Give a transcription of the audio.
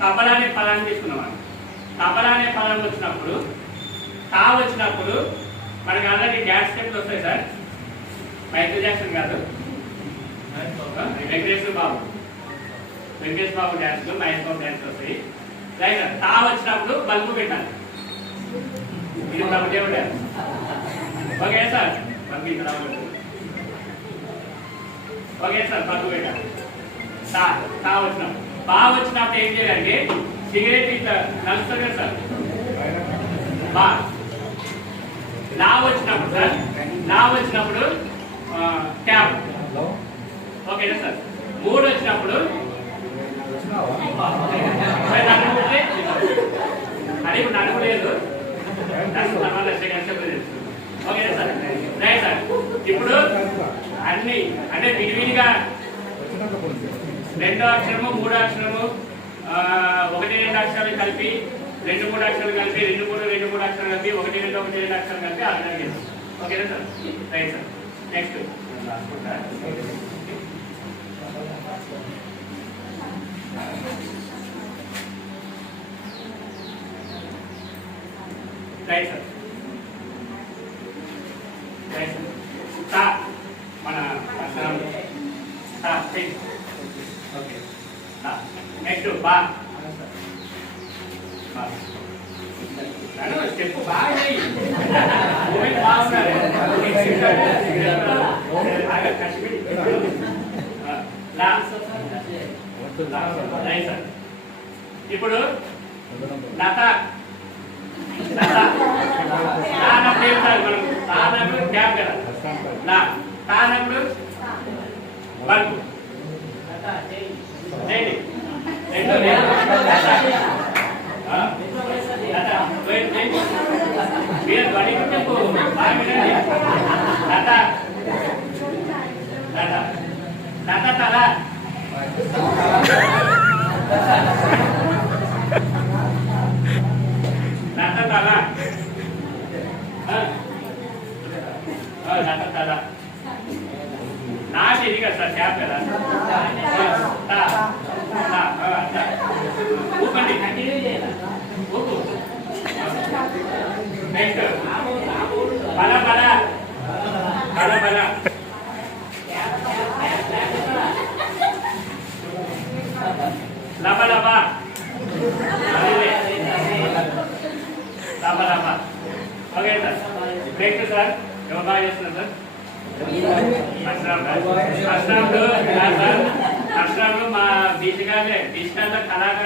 తబలా అనే పదాన్ని తీసుకున్నాం. తబలా అనే పదం వచ్చినప్పుడు తా వచ్చినప్పుడు మనకి ఆల్రెడీ డ్యాన్స్ స్టెప్స్ వస్తాయి సార్. మైకేల్ జాక్సన్ కాదు, వెంకటేశ్వర బాబు డ్యాన్స్, మహేష్ బాబు డ్యాన్స్ వస్తాయి. Right sir. తా వచ్చినప్పుడు బల్బు పెట్టాలి. ఇది ప్రభుదేవుడు డ్యాన్స్. Okay sir. బల్బు ఇక్కడ ఓకే సార్. బల్బు పెట్టాలి. తా వచ్చినప్పుడు బా వచ్చినప్పుడు ఏం చేయాలంటే సిగరెట్ ఇట్లా నలుస్తుంది కదా సార్. బా లా వచ్చినప్పుడు సార్, లా వచ్చినప్పుడు ట్యాబ్. ఓకేనా సార్. మూడు వచ్చినప్పుడు అది నడుము లేదు. ఓకేనా సార్. Right sir. ఇప్పుడు అన్ని అంటే విడివిడిగా రెండో అక్షరము మూడో అక్షరము ఒకటి రెండు అక్షరాలు కలిపి రెండు మూడు అక్షరాలు కలిపి రెండు మూడు అక్షరాలు కలిపి ఒకటి రెండు అక్షరాలు కలిపి అర్థం చేస్తాం. ఓకేనా sir. Right sir. Next right sir. Right sir. తా మన తా. ఓకే. నెక్స్ట్ బా. స్టెప్ బాగా బాగున్నారు. ఇప్పుడు లత. తానప్పుడు ఏం సార్ మనం తానప్పుడు క్యాప్ కదా. తానప్పుడు బల్బు. మీరు బడి చెప్పు బాగా వినండి. లత లత లత తల. లత తల. లత తల. నాకు ఇది కదా సార్ క్యాప్ కదా. ఊపండి. ఊపు. నెక్స్ట్ బల బల. బల బల. లబ లబ. లబ లబ. Okay sir. నెక్స్ట్ సార్ ఎవరు బాగా చేస్తున్నారు సార్? అష్టాంలో మా బీచ్ కళాకారు